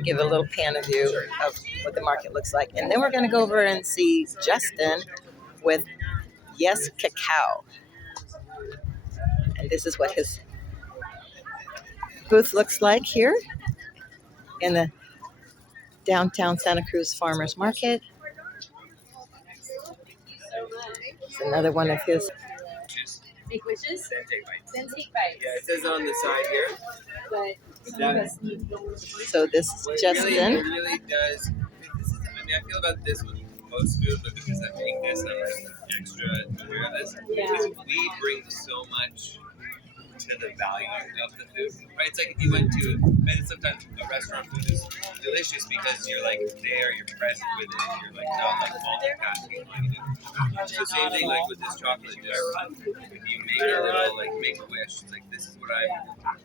to give a little pan of view of what the market looks like. And then we're going to go over and see Justin with YES Cacao. And this is what his booth looks like here in the downtown Santa Cruz Farmers Market. It's another one of his. Make wishes? Then take bites. Then take bites. Yeah, it says on the side here. So this is Justin. It really does. I mean, I feel about this with most food, but because I make this, I'm like extra aware of this. Yeah. Because we bring so much to the value of the food, right? It's like if you went to, and sometimes a restaurant food is delicious because you're like there, you're present with it, you're like not like multitasking. So same thing like with this chocolate jar. If you make a little like make a wish, it's like this is what I'm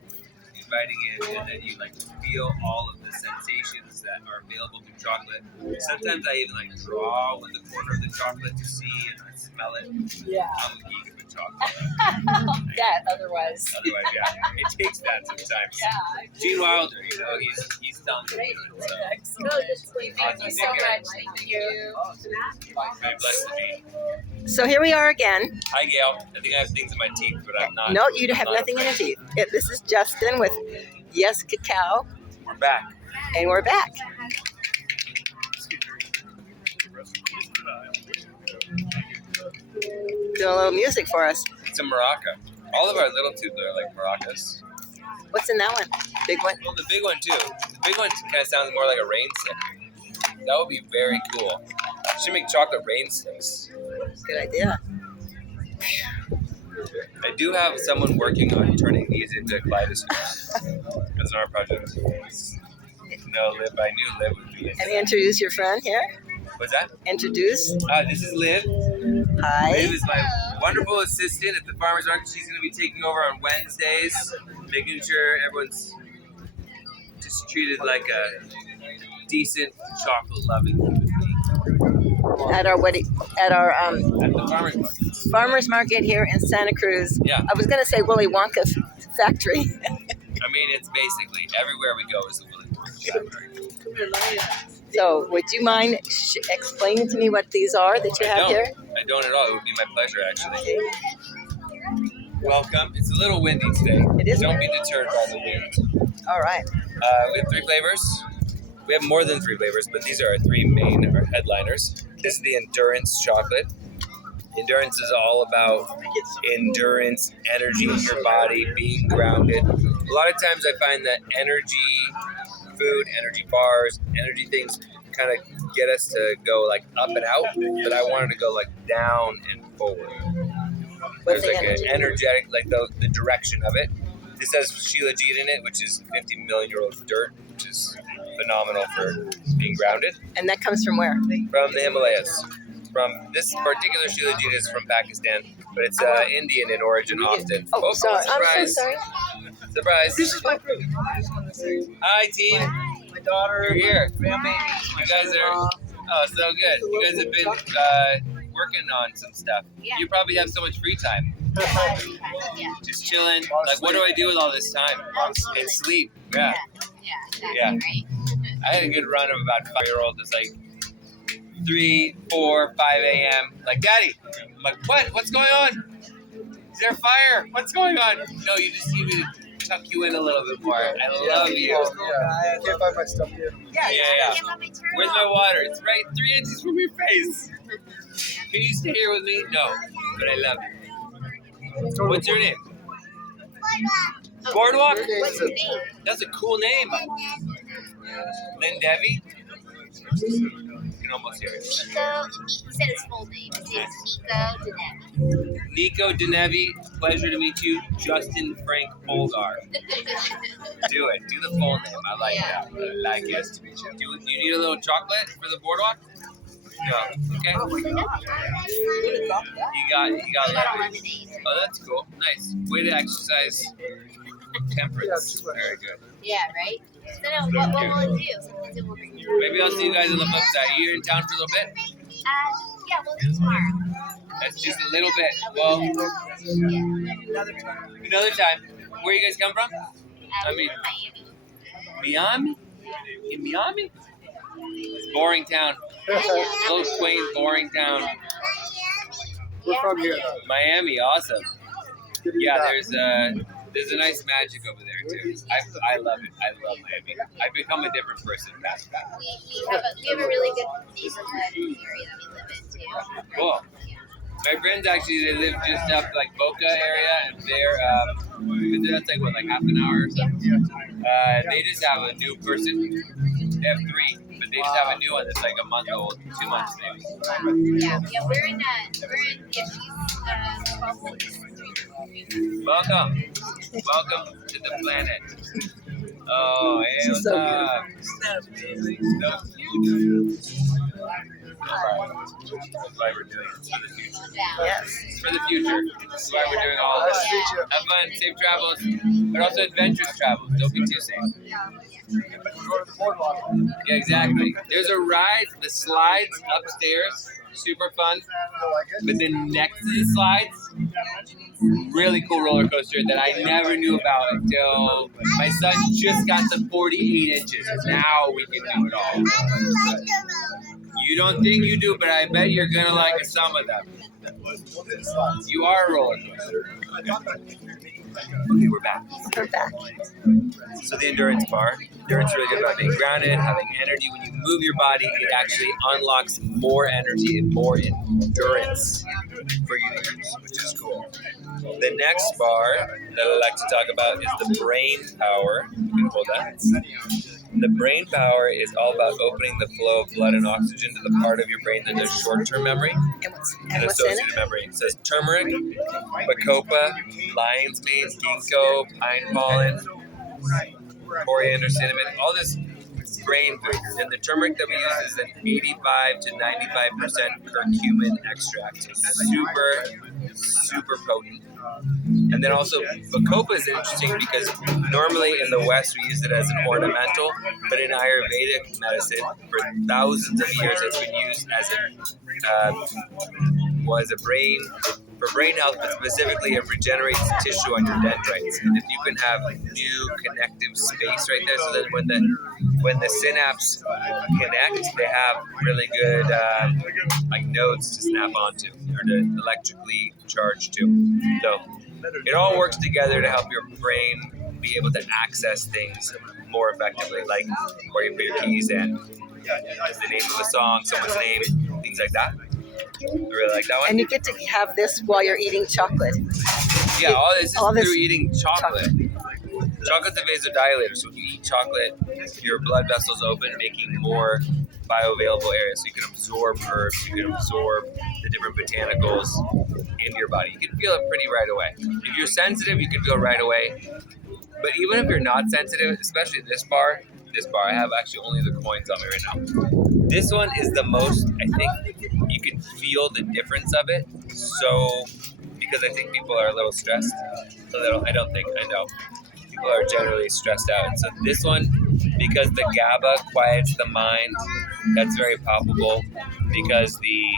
inviting in, and then you like feel all of the sensations that are available through chocolate. Sometimes I even like draw with the corner of the chocolate to see and I smell it. Yeah. I'm a geek with chocolate. That otherwise. Otherwise, yeah, it takes that sometimes. Yeah. Gene Wilder, you know, he's done it. So, Excellent. Thank you so much. Thank you. very blessed to be. So here we are again. Hi, Gail. I think I have things in my teeth, but I'm not. No, you have I'm not nothing in your teeth. This is Justin with YES Cacao, We're back. and we're back. Doing a little music for us. It's a maraca. All of our little tubes are like maracas. What's in that one? Big one? Well, the big one too. The big one kind of sounds more like a rain stick. That would be very cool. Should make chocolate rain sticks. Good idea. I do have someone working on turning these into kaleidoscopes. That's our project. No, Liv. I knew Liv would be. And introduce your friend here. What's that? Introduce. This is Liv. Liv Hi. is my wonderful assistant at the Farmers Market. She's going to be taking over on Wednesdays, making sure everyone's just treated like a decent, chocolate-loving human being. At our wedding, at At the Farmers Market. farmers market here in Santa Cruz. Yeah. I was going to say Willy Wonka factory. I mean, it's basically everywhere we go is a Willy Wonka factory. So, would you mind explaining to me what these are that you have here? I don't at all. It would be my pleasure, actually. Welcome. It's a little windy today. It is Don't windy. be deterred by the wind. All right. We have 3 flavors. We have more than 3 flavors, but these are our 3 main or headliners. This is the Endurance Chocolate. Endurance is all about endurance, energy in your body, being grounded. A lot of times I find that energy food, energy bars, energy things kind of get us to go like up and out, but I wanted to go like down and forward. What's There's the like energy? an energetic, like the direction of it. This has shilajit in it, which is 50 million year old dirt, which is phenomenal for being grounded. And that comes from where? From the Himalayas. From this particular shilajit is from Pakistan, but it's Indian in origin often. Oh, sorry. Surprise. I'm so sorry. Surprise. This is my fruit. Hi, team. My daughter, You're here. grandbaby. You guys are, oh, so good. You guys have been working on some stuff. Yeah. You probably have so much free time. Yeah. Just chilling. Like, what do I do with all this time? And sleep. Yeah. Yeah. Yeah. Right. I had a good run of about 5-year-old. It's like 3, 4, 5 a.m. Like, Daddy. I'm like, what? What's going on? Is there a fire? What's going on? No, you just need me to tuck you in a little bit more. I love you. Yeah, I can't find my stuff here. Yeah. Where's my water? It's right 3 inches from your face. Can you stay here with me? No, but I love you. What's your name? Boardwalk? What's your name? That's a cool name. Lynn Devi? You can almost hear it. Nico. He said his full name. His name is Nico Denevi. Nico Denevi, pleasure to meet you. Justin Frank Bolgar. Do it. Do the full name. I like that. I like it. Do you need a little chocolate for the boardwalk? No. Okay. You got Lemonade. Oh, that's cool. Nice. Way to exercise temperance. Very good. Yeah, right? So now, what will it do? Sometimes it will bring you. Maybe I'll see you guys on the flip side. Are you in town for a little bit? Yeah, we'll leave tomorrow. That's just a little bit. Well, Yeah. another time. Where you guys come from? I mean, Miami. Miami? In Miami? Boring town. Little quaint, boring town. We're from here, though. Miami, awesome. Good to be Yeah, back. there's a nice magic over there too. I love it. I love Miami. I've become a different person. We have a really good neighborhood area that we live in too. Cool. My friends actually, they live just up like Boca area, and that's like what, like half an hour or something. They just have a new person. They have 3, but they just have a new one that's like a month old, 2 months maybe. Yeah, we're in she's 12 months. Welcome to the planet. Oh, hey, She's what's so up? So cute. That's why we're doing it. It's for the future. Yes. It's for the future. This is why we're doing all Nice this. to meet you. Have fun, safe travels, but also adventurous travels. Don't be too safe. Go to the boardwalk. Yeah, exactly. There's a ride, the slides upstairs, super fun. You like it? But then next to the slides, really cool roller coaster that I never knew about until my son just got to 48 inches. Now we can do it all. You don't think you do, but I bet you're gonna like some of them. You are a roller coaster. Okay, we're back. We're back. So the endurance bar. Endurance is really good about being grounded, having energy. When you move your body, it actually unlocks more energy and more endurance for you to use, which is cool. The next bar that I like to talk about is the brain power. You can hold that. The brain power is all about opening the flow of blood and oxygen to the part of your brain that does short-term memory And what's in associated it? memory. It says turmeric, bacopa, lion's mane, ginkgo, pine pollen, coriander, cinnamon, all this brain food. And the turmeric that we use is an 85 to 95% curcumin extract. So super potent. And then also, bacopa is interesting because normally in the West we use it as an ornamental, but in Ayurvedic medicine, for thousands of years, it's been used as a brain for brain health, but specifically it regenerates tissue on your dendrites. And if you can have new connective space right there, so that when the synapse connect, they have really good like nodes to snap onto or to electrically charge to. So it all works together to help your brain be able to access things more effectively, like where you put your keys in, the name of a song, someone's name, things like that. I really like that one. And you get to have this while you're eating chocolate. Yeah, all this is all this through eating chocolate. Chocolate's a vasodilator, so when you eat chocolate, your blood vessels open, making more bioavailable areas. So you can absorb herbs, you can absorb the different botanicals into your body. You can feel it pretty right away. If you're sensitive, you can feel it right away. But even if you're not sensitive, especially this bar, I have actually only the coins on me right now. This one is the most, I think, you can feel the difference of it. So, because I think people are a little stressed. So I know. People are generally stressed out. So this one, because the GABA quiets the mind, that's very palpable. Because the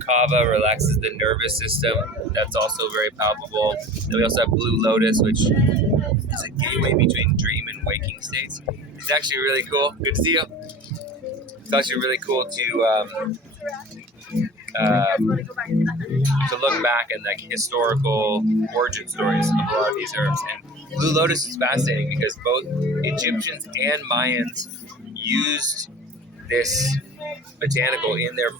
kava relaxes the nervous system, that's also very palpable. Then we also have Blue Lotus, which is a gateway between dream and waking states. It's actually really cool. Good to see you. It's actually really cool to look back and like historical origin stories of a lot of these herbs. And Blue Lotus is fascinating because both Egyptians and Mayans used this botanical in their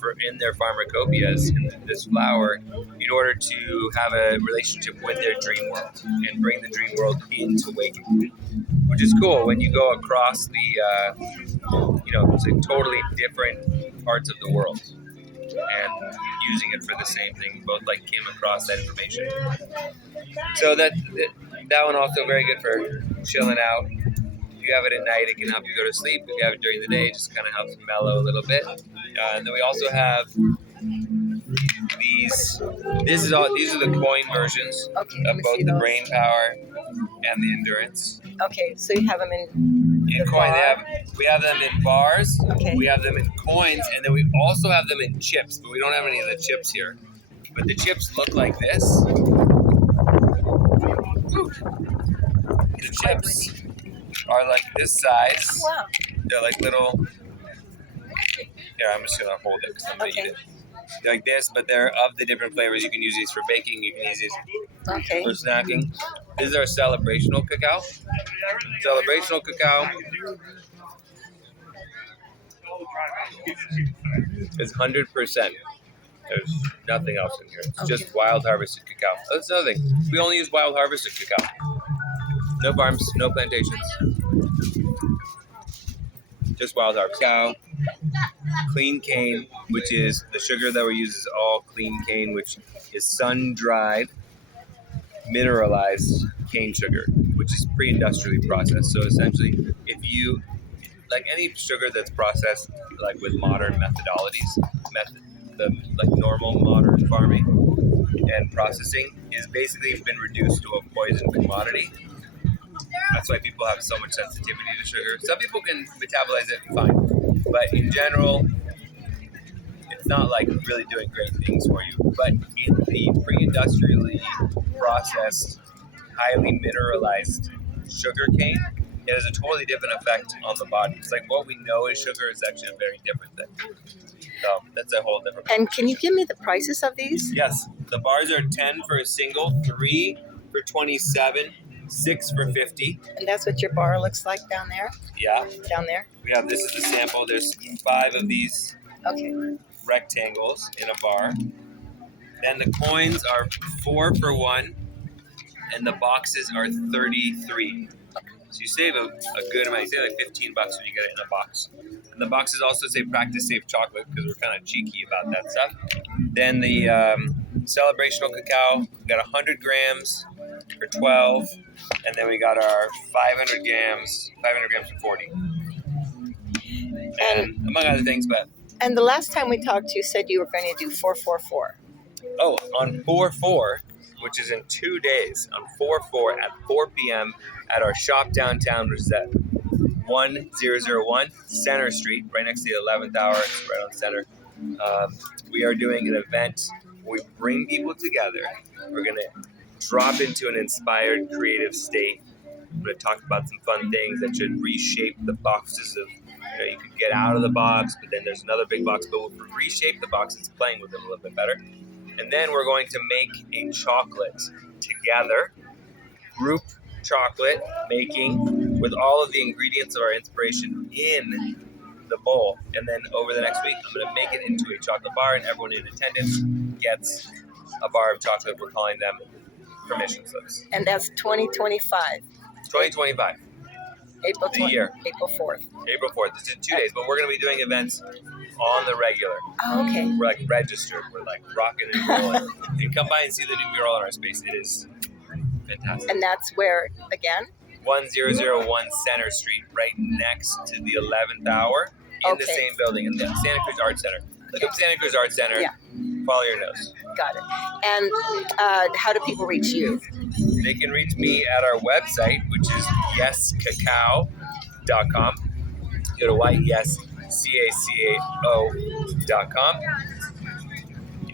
pharmacopoeias, in this flower, in order to have a relationship with their dream world and bring the dream world into waking, which is cool when you go across the it's like totally different parts of the world and using it for the same thing, both like came across that information. So that one also very good for chilling out. If you have it at night, it can help you go to sleep. If you have it during the day, it just kind of helps mellow a little bit. And then we also have these. These are the coin versions of both the brain power and the endurance. Okay, so you have them in In coin, we have them in bars. Okay. We have them in coins, and then we also have them in chips. But we don't have any of the chips here. But the chips look like this. The chips are like this size. Oh, wow. They're like little. Here, I'm just gonna hold it because I'm gonna Okay. eat it. They're like this, but they're of the different flavors. You can use these for baking. You can use these Okay. for snacking. These are celebrational cacao. Celebrational cacao is 100%. There's nothing else in here. It's just wild harvested cacao. That's another thing. We only use wild harvested cacao. No farms, no plantations. Just wild harvest cacao. Clean cane, which is the sugar that we use is all clean cane, which is sun-dried, mineralized cane sugar, which is pre-industrially processed. So essentially, if you like any sugar that's processed like with modern methodologies, like normal modern farming and processing is basically been reduced to a poison commodity. That's why people have so much sensitivity to sugar. Some people can metabolize it fine, but in general, it's not like really doing great things for you. But in the pre-industrially processed, highly mineralized sugar cane, it has a totally different effect on the body. It's like what we know is sugar is actually a very different thing. So that's a whole different. And can you give me the prices of these? Yes, the bars are 10 for a single, 3 for 27, 6 for 50. And that's what your bar looks like down there? Yeah, Down there? we have this as a sample. There's 5 of these Okay. rectangles in a bar. Then the coins are 4 for 1, and the boxes are 33. So you save a good amount. You save like $15 when you get it in a box. And the boxes also say practice safe chocolate because we're kind of cheeky about that stuff. Then the celebrational cacao, we got 100 grams for 12. And then we got our 500 grams for 40. And among other things, but. And the last time we talked, you said you were going to do 444. Oh, on 4/4, which is in 2 days, on 4/4 at 4 p.m. at our shop downtown, which is at 1001 Center Street, right next to the 11th hour, it's right on Center. We are doing an event where we bring people together. We're going to drop into an inspired, creative state. We're going to talk about some fun things that should reshape the boxes of, you could get out of the box, but then there's another big box, but we'll reshape the box. It's playing with it a little bit better. And then we're going to make a chocolate together, group chocolate making with all of the ingredients of our inspiration in the bowl. And then over the next week, I'm going to make it into a chocolate bar, and everyone in attendance gets a bar of chocolate. We're calling them permission slips. And that's 2025. 2025. April The year. April 4th. April 4th. It's in 2 days, but we're going to be doing events on the regular. Oh, okay. We're like registered. We're like rocking and rolling. You can come by and see the new mural in our space. It is fantastic. And that's where, again? 1001 Center Street, right next to the 11th hour in the same building, in the Santa Cruz Art Center. Look up Santa Cruz Art Center. Yeah. Follow your nose. Got it. And how do people reach you? They can reach me at our website, which is yescacao.com. Go to YESCACAO.com.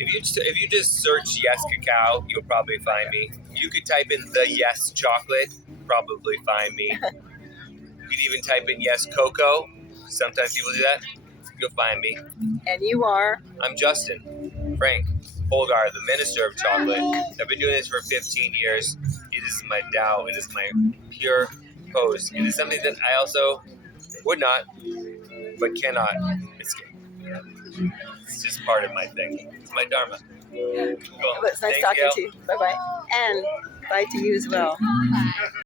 If you just search Yes Cacao, you'll probably find me. You could type in the Yes Chocolate, probably find me. You could even type in Yes Cocoa. Sometimes people do that. You'll find me. And you are? I'm Justin Frank Holgar, the Minister of Chocolate. I've been doing this for 15 years. It is my Tao. It is my pure pose. It is something that I also would not, but cannot escape. It's just part of my thing. It's my dharma. Cool. It was nice Thanks, talking Gail. to you. Bye-bye. And bye to you as well.